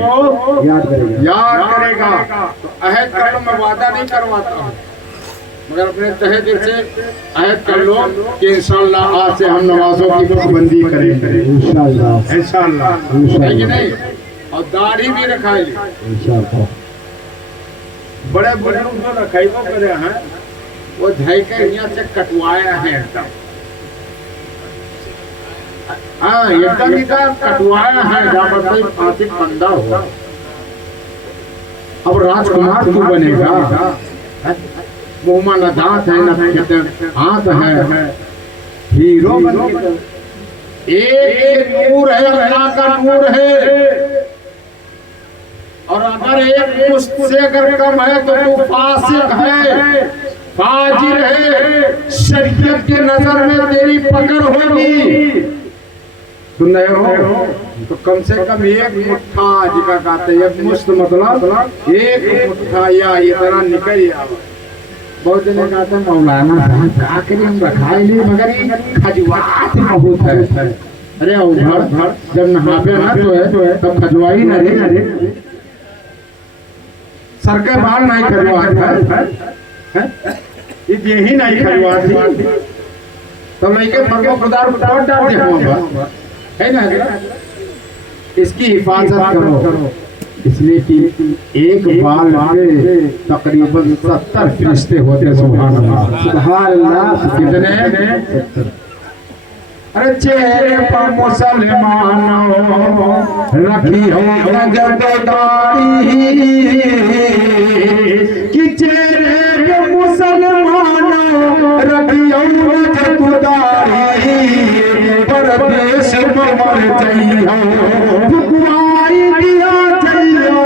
याद करेगा। तो अहद कर लो, मैं वादा नहीं करवाता हूँ, मगर अपने तहे दिल से अहद कर लो कि इंशाअल्लाह आज से हम नमाजों की पाबंदी करेंगे, इंशाअल्लाह है कि नहीं। और दाढ़ी भी रखाएंगे, इंशाअल्लाह। बड़े बुजुर्ग जो रखाइबो करे हैं वो धई के यहाँ से कटवाया है एकदम, हाँ एकदम ही कटवाया है, जहाँ पर फांसी फंदा हो। अब राजकुमार तू बनेगा, मुँह में न दांत है न हाथ है, हीरो बनेगा। एक नूर है, अल्लाह का नूर है, और अगर एक मुश्त से अगर कम है तो तू फासिक है, फाजिर है, शरीयत के नजर में तेरी पकड़ होगी। सुन रहे हो? तो कम से कम एक मुट्ठा जिका कहते हैं, एक मुश्त मतलब एक मुट्ठा या इतना निकल आवा। बहुत जने कहते हैं मौलाना साहब का हम रखाए नहीं, मगर खजवात बहुत है। अरे उधर जब नहावे ना तो है तब खजवाई ना रे, सर के बाल नहीं खजवा यही नहीं खजवा थी तो लड़के फंगो खुदार फोड़ डाल दे है ना। इसकी हिफाजत करो, इसलिए कि एक बाल पे तकरीबन 70 फरिश्ते होते। सुभान अल्लाह, सुभान अल्लाह। कितने? अरे चेहरे पर मुसलमानों रखी हो गजदारी, कि चेहरे पे मुसलमानों रखी हो गजदारी, परदेश में मर जाइयो, भुखवाई दिया जाइयो,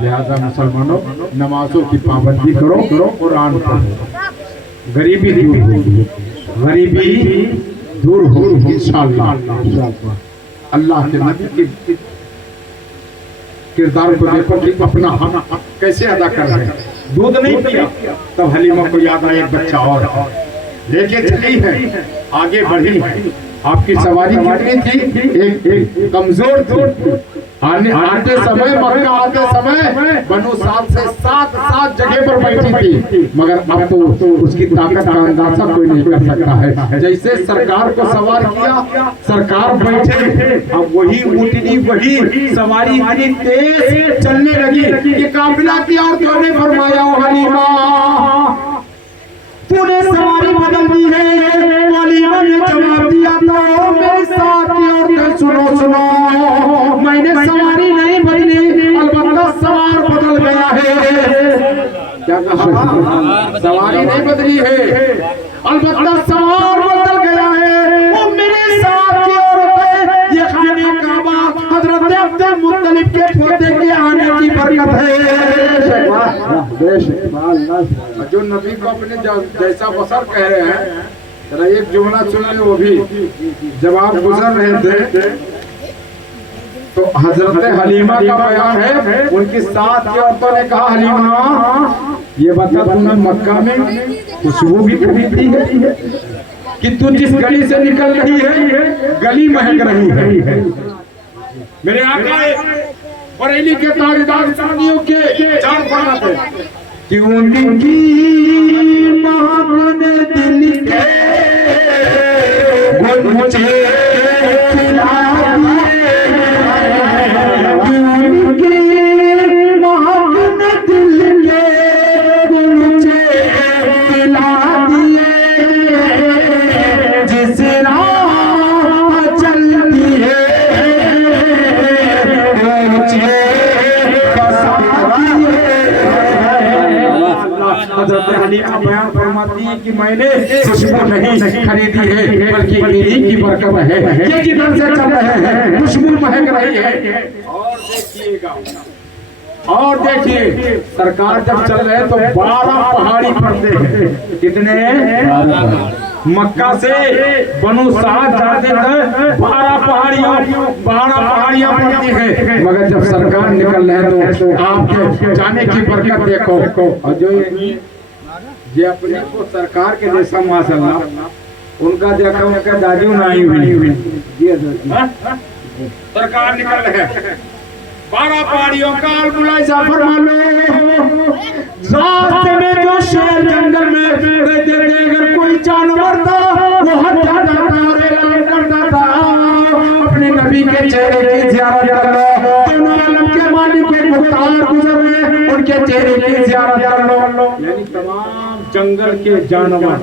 लिहाजा मुसलमानों नमाजों की पाबंदी करो, कुरान पढ़ो, गरीबी दूर होगी, गरीबी दूर होगी इंशाअल्लाह। अल्लाह के नबी के किरदार को देखो कि अपना हक कैसे अदा कर रहे हैं। दूध नहीं पिया तब हलीमा को याद आया एक बच्चा और लेके चली है, आगे बढ़ी है। आपकी सवारी कितनी थी? एक कमजोर थी। आते समय मक्का आते समय बनो 7 से 7 जगह पर बैठी थी, मगर अब तो उसकी ताकत का अंदाजा कोई नहीं कर सकता है। जैसे सरकार को सवार किया, सरकार बैठे, अब वही उठनी वही सवारी इतनी तेज चलने लगी कि काफिला की औरतों ने फरमाया, ओ हलीमा तूने सवारी बदल दी है। हलीमा ने जवाब दिया, तो मेरे साथ की औरतें सुनो, मैंने सवारी नहीं बदली, अलबत्ता सवार बदल गया है। क्या कहा? सवारी नहीं बदली है, अलबत्ता सवार बदल गया है। वो मेरे साथ की औरतें, ये खाने का बात हजरत अब्दुल मुत्तलिब के पोते के आने की बरकत है। जो नबी को अपने जैसा बसर कह रहे हैं, जरा एक जुमला सुन ले। वो भी जब आप गुजर रहे थे तो हजरत हलीमा का बयान है, उनकी साथ की औरतों ने कहा, हलीमा ये बता तूने मक्का में खुशबू भी खरीदी है कि तू जिस गली से निकल रही है गली महक रही है। मेरे आका बरेली के ताजदार चांदियों के जान फरमाते कि उनकी महक ने दिल के गुंजे खिला दिए, उनकी महक ने दिल के गुंजे खिला दिए, जिस राह चलती है हजरत हलीमा बयान फरमाती है कि मैंने खुशबू नहीं खरीदी है, बल्कि इन्हीं की बरकत है। ये जिधर से चल रहे हैं खुशबू महक रही है। और देखिएगा, और देखिए सरकार जब चल रहे हैं तो 12 पहाड़ी पड़ते हैं। कितने? मक्का से बनु साद जाते थे 12 पहाड़ियां पड़ती है, मगर जब सरकार निकल रहे तो आपके जाने की बरकत देखो। और जो ये अपने को सरकार के जैसा माशाअल्लाह उनका देखा, उनका दादी नहीं हुई सरकार निकल रहे 12 पहाड़ियों का बुलाई जाफर मानो रास्ते में जो शेर जंगल में अगर कोई जानवर था वो हट जाता और ऐलान करता था, अपने नबी के चेहरे की ज़ियारत कर लो। दोनों आलम के मालिक के मुख्तार गुजर रहे, उनके चेहरे की ज़ियारत कर लो। यानी तमाम जंगल के जानवर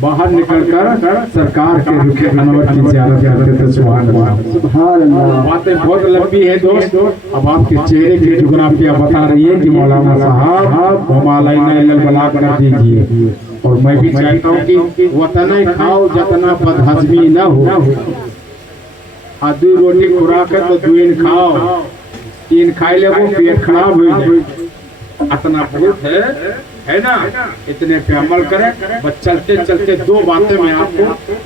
बाहर निकलकर सरकार के रुखे अनवर की ज़ियारत करते थे। सुभान अल्लाह। बातें बहुत लंबी है दोस्त, अब आपके चेहरे की जुग्राफिया बता रही है कि मौलाना साहब बला बना दीजिए। और मैं भी चाहता हूँ कि वतन खाओ जतना बदहजमी न हो, आधी रोटी खुराक है तो 2 खाओ, 3 खाई ले वो पेट खराब हो जाए। इतना बहुत है ना, इतने पे अमल करें। बस चलते चलते 2 बातें मैं आपको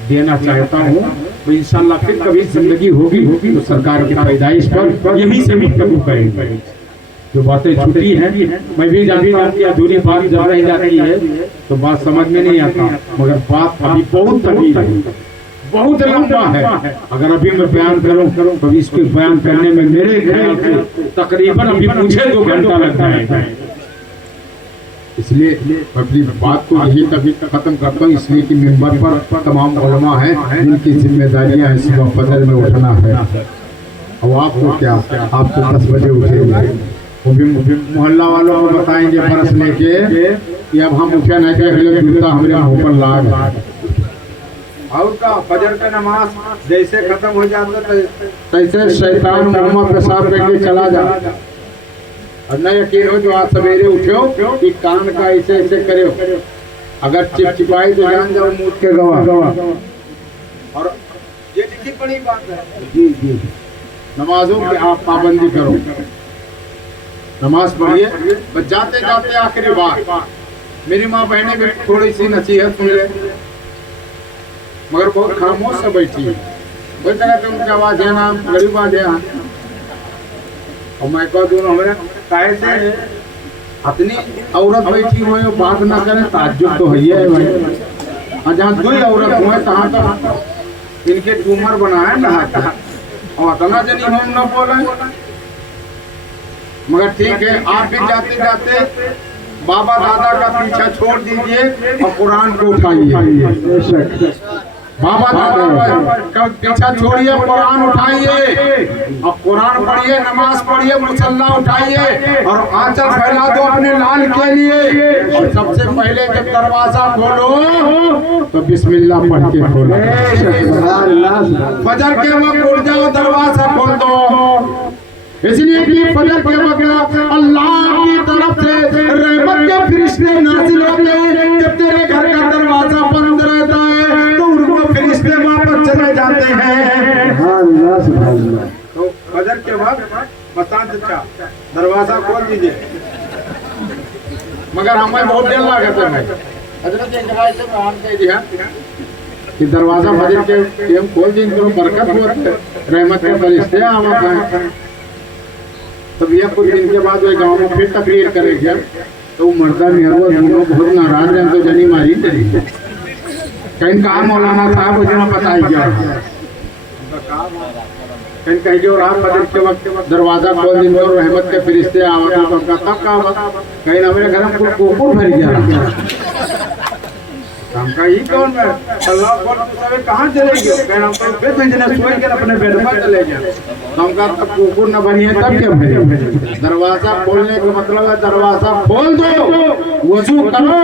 देना चाहता हूँ। तो इंशाल्लाह फिर कभी जिंदगी होगी तो सरकार की पैदाइश पर यही से गुफ्तगू करेंगे। जो बातें छुट्टी हैं मैं भी जानता हूँ कि अधूरी बात जब रह जाती है तो बात समझ में नहीं आता, मगर बात अभी बहुत तवील है, बहुत लंबा है। अगर अभी मैं बयान करूँ तो इसको बयान करने में मेरे ख्याल से तकरीबन अभी मुझे 2 घंटा लग जाएगा। इसलिए अपनी बात को यही तभी खत्म करता हूँ, इसलिए कि मिंबर पर तमाम उलमा हैं जिनकी जिम्मेदारियां हैं सुबह फजर में उठना है। और आपको क्या, आप तो 10 बजे उठेंगे, वो भी मोहल्ला वालों को बताएंगे बरस लेके कि अब हम उठे नहीं थे, जूता हमारे मुँह पर लाग। और का फजर का नमाज जैसे खत्म हो जाता तैसे शैतान मुँह पेशाब करके चला जाता। और न यकीन हो जो आज सवेरे उठो कि कान का ऐसे ऐसे करे, अगर चिपचिपाई तो जान जाओ मुँह के गवाह। और ये लिखी बड़ी बात है जी, नमाजों की आप पाबंदी करो। नमाज पढ़िए। बस जाते जाते आखिरी बात, मेरी माँ बहनें भी थोड़ी सी नसीहत सुन ले, मगर बहुत खामोश से बैठी है। बोलते रहते उनकी आवाज है ना गरीब आवाज है। और मैं कह दूँ हमारे काहे से अपनी औरत बैठी हुई बात ना करें, ताज्जुब तो है भाई। और जहाँ दो औरत हुए तहाँ तक इनके ट्यूमर बनाए नहा के, और इतना जनी हम न बोले। मगर ठीक है, आप भी जाते जाते बाबा दादा का पीछा छोड़ दीजिए और कुरान को उठाइए। बाबा दादा का पीछा छोड़िए, कुरान उठाइए और कुरान पढ़िए, नमाज पढ़िए, मुसल्ला उठाइए और आंचल फैला दो अपने लाल के लिए। और सबसे पहले जब दरवाजा खोलो तो बिस्मिल्लाह पढ़ के खोलो। फजर के वक्त उठ जाओ, दरवाजा खोल दो। इसलिए कि फजर के वक्त अल्लाह की तरफ से रहमत के फरिश्ते नाज़िल होते हैं। जब तेरे घर का दरवाजा बंद रहता है तो उनको फरिश्ते वापस चले जाते हैं। तो फजर के वक्त बता चाचा दरवाजा खोल दीजिए। मगर हमें बहुत देर लागत है भाई, हजरत एक भाई से बयान कह दिया कि दरवाजा फजर के टाइम खोल दी, इनको बरकत होती, रहमत के फरिश्ते आवत हैं। तब यह कुछ दिन के बाद वह गांव में फिर तकरीर करेगा तो मर्दा मेहरवा दोनों बहुत नाराज हैं, तो जनी मारी चली कहीं कहा मौलाना साहब मुझे बताई क्या कहीं कहेंगे। और आप फजर के वक्त दरवाजा खोल देंगे और रहमत के फरिश्ते आवत हैं, तब का कहीं हमारे घर में कुकुर भर गया। हमका ही कौन है अल्लाह बोल तो कहां चले गए, कहना हम तो फिर बिजनेस छोड़ के अपने बेड पर चले गए। हमका तब कुकुर न बनिए तब क्या भरे। दरवाजा खोलने का मतलब है दरवाजा खोल दो, वजू करो,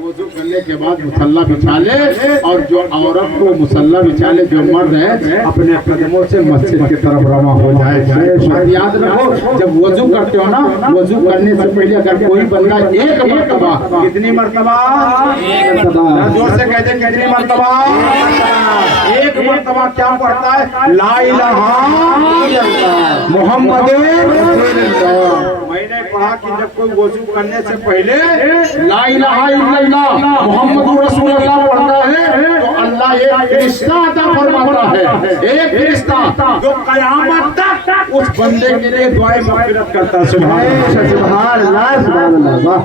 वजू करने के बाद मुसल्ला बिछा ले। और जो औरत को मुसल्ला बिछा ले, जो मर्द है अपने कदमों से मस्जिद की तरफ रवा हो जाए। याद रखो जब वजू करते हो ना, वजू करने से पहले अगर कोई बंदा एक मर्तबा, कितनी मर्तबा, जोर से कहते कितनी मर्तबा, एक मर्तबा क्या पढ़ता है, ला इलाहा मुहम्मद। मैंने पढ़ा कि जब कोई वजू करने से पहले ला इलाहा इल्लल्लाह मुहम्मद रसूलुल्लाह पढ़ता है तो अल्लाह एक रिश्ता अता फरमाता है, एक रिश्ता जो कयामत तक उस बंदे के लिए दुआएं मग़फ़िरत करता है। सुभान अल्लाह।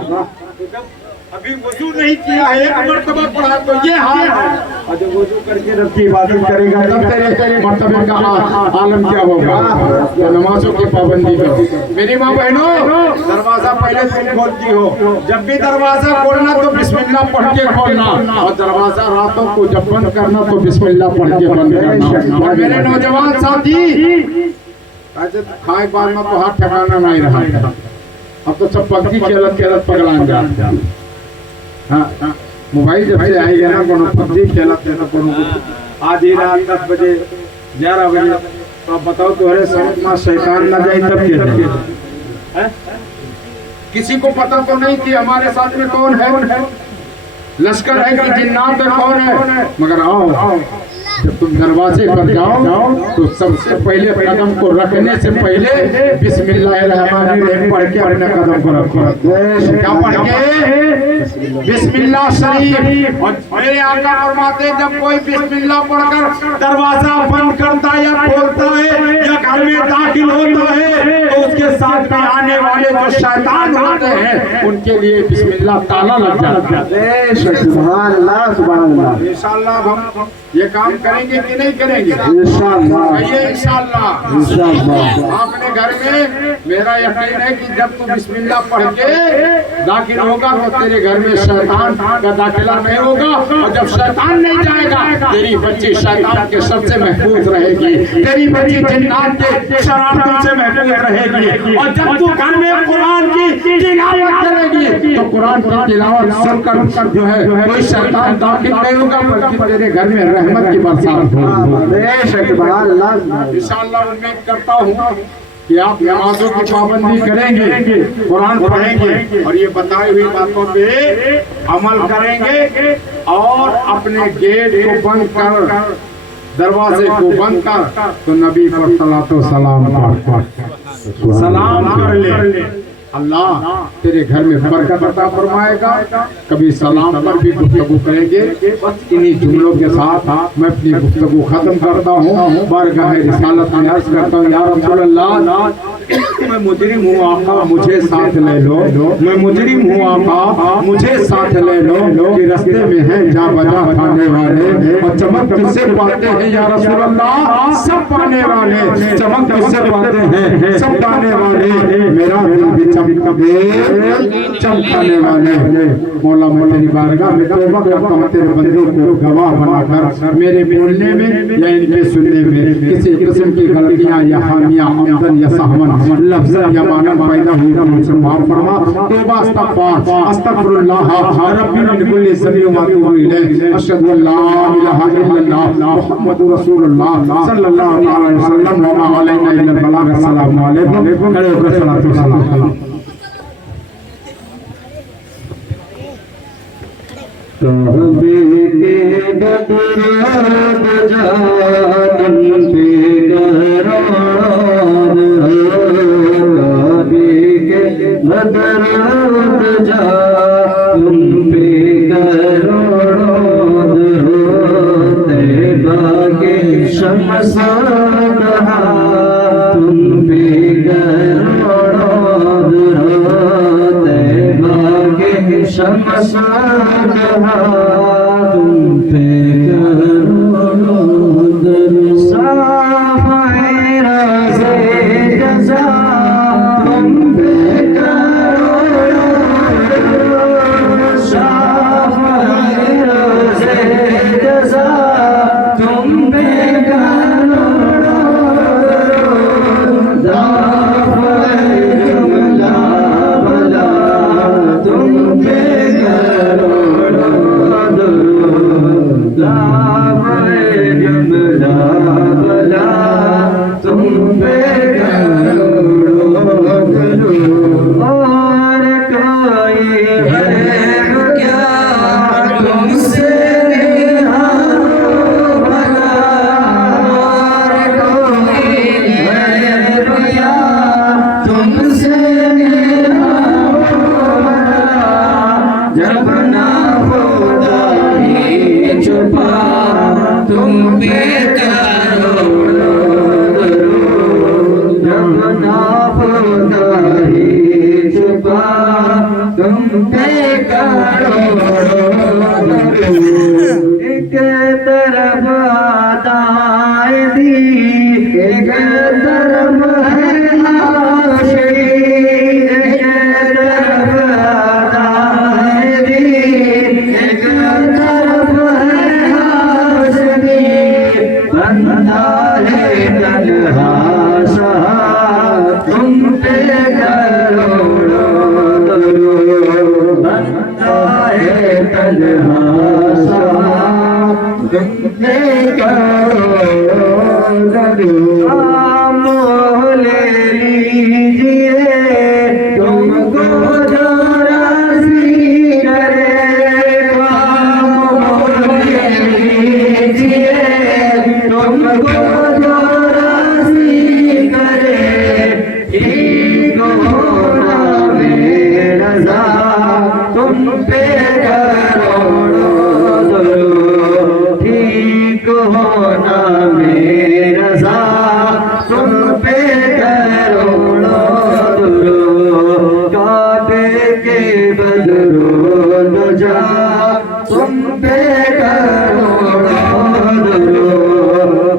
अभी वजू नहीं किया है, एक मर्तबा पढ़ा तो ये हाल है। और जब वजू करके रब की इबादत करेगा तब तेरे मर्तबे का आलम क्या होगा। तो नमाजों की पाबंदी करो। मेरी माँ बहनों, दरवाजा पहले तुम खोलती हो, जब भी दरवाजा खोलना तो बिस्मिल्लाह पढ़ के खोलना, और दरवाजा रातों को जब बंद करना तो बिस्मिल्लाह पढ़ के बंद करना। और मेरे नौजवान साथी, खाए बाद में तो हाथ ठिकाना नहीं रहा, अब तो सब पगजी खेलत पगलान जाते। हाँ, मोबाइल जब से आई है ना, कोनो पबजी खेलते हैं, कोनो आधी रात 10 बजे 11 बजे, तो अब बताओ तुम्हारे समझ में शैतान न जाए तब क्या। किसी को पता तो नहीं कि हमारे साथ में कौन है, लश्कर है कि जिन्नात है, कौन है। मगर आओ, जब तुम दरवाजे पर जाओ तो सबसे पहले कदम को रखने से पहले बिस्मिल्लाहिर्रहमानिर्रहीम पढ़ के अपने कदम को रखो। क्या पढ़ के, बिस्मिल्लाह शरीफ। और मेरे आका फरमाते जब कोई बिस्मिल्लाह पढ़कर दरवाजा बंद करता है या खोलता है या घर में दाखिल होता है तो उसके साथ में आने वाले जो शैतान होते हैं उनके लिए बिस्मिल्लाह ताला लग जाता है। सुभान अल्लाह, सुभान अल्लाह। इंशाअल्लाह हम ये काम करेंगे कि नहीं करेंगे, इंशाअल्लाह, इंशाअल्लाह। अपने घर में मेरा यकीन है कि जब तू बिस्मिल्लाह पढ़ के दाखिल होगा तो तेरे घर में शैतान का दाखिला नहीं होगा। और जब शैतान नहीं जाएगा तेरी बच्ची शैतान के सबसे महफूज रहेगी, तेरी बच्ची जिन्नात के शरारतों से महफूज रहेगी। और जब तू घर में कुरान की तिलावत करेगी तो कुरान की तिलावत सुनकर जो है कोई शैतान दाखिल नहीं होगा, बल्कि तेरे घर में रहमत की बरसात होगी। इंशाअल्लाह उम्मीद करता हूँ कि आप नमाजों की पाबंदी करेंगे, कुरान पढ़ेंगे और ये बताई हुई बातों पे अमल करेंगे और अपने गेट को बंद कर, दरवाजे को बंद कर, तो नबी पर सलातो सलाम कर ले। अल्लाह तेरे घर में बरकत अता फरमाएगा। कभी सलाम पर भी गुफ्तगू करेंगे। बस इन्हीं जुमलों के साथ मैं अपनी गुफ्तगू खत्म करता हूँ। बारगाह रिसालत में अर्ज करता हूँ, या रसूल अल्लाह, मैं मुजरिम हूँ आका, मुझे साथ ले लो। मैं मुजरिम हूँ आका, मुझे साथ ले लो। कि रास्ते में है जा बजा खाने वाले और चमक किससे पाते हैं या रसूल अल्लाह? सब पाने वाले। चमक किससे पाते हैं? सब पाने वाले। मेरा दिल भी चमकाने वाले। मौला मैं तेरी बारगाह में तौबा करता हूँ, तेरे बंदे को गवाह बनाकर मेरे बोलने में या इनके सुनने में किसी किस्म की गलतियाँ या खामियाँ, आमदन या सहमन, लफ्ज़ या मानन पैदा हुई तो मुझसे माफ फरमा। तौबा अस्तगफार अस्तगफिरुल्लाह रब्बी मिन कुल्ली ज़ंबिन व अतूबु इलैह। अशहदु अन ला इलाहा इल्लल्लाह मुहम्मदुर रसूलुल्लाह सल्लल्लाहु अलैहि वसल्लम व मा अलैना इल्लल बलाग। अस्सलामु अलैकुम। खड़े होकर सलातो सलाम। कहबे के बदराद जानन पे करार, कहबे के बदराद जानन पे करार, तैबा के शमशान तुम पे करार, तैबा के शमशान तुम पे करो साफ़े राज़े जज़ा तुम पे करो, साफ़े राज़े जज़ा तुम पे करो, दाफ़े जुमला बला तुम पे करो, जुमला बला तुम पे करो। और कोई है क्या तुमसे नेहा भला, और कोई है क्या तुमसे नेहा भला, जब ना खुदा ही छुपा तुम पे करो, जब ना खुदा ही छुपा तुम पे करो। एक तरफ आदाए दी, एक तरफ है आशिकी, एक तरफ आदाए दी, एक तरफ है आशिकी, बंदा है तन्हा सहा तुम पे करो, बंदा है तन्हा सहा तुम पे करो। मोह ले लीजिए तुमको जो राज़ी करे, मोह ले लीजिए तुमको जो राज़ी करे, ठीक होना बेरज़ा तुम पे करो, ठीक होना बेरज़ा तुम पे करो। काबे के बदरो नजा तुम पे करो,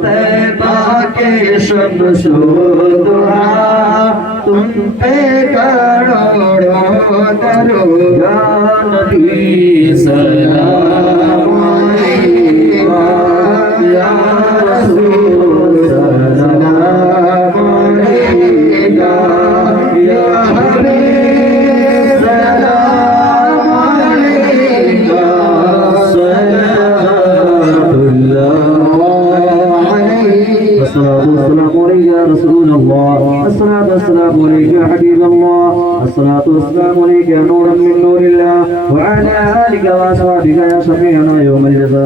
तैबा के शम्सो दुहा तुम पे करो, या नबी सलाम अलैका, या रसूल सलाम अलैका, या हबीब सलाम अलैका, सलामुल्लाह अलैका, अस्सलातु वस्सलामु अलैका या रसूल अल्लाह, अस्सलातु वस्सलामु अलैका या हबीब अल्लाह, अस्सलातु वस्सलामु अलैका या नूरन मिन नूरिल्लाह, व अला आलिका व अस्हाबिका या शफीअना यौमल जज़ा।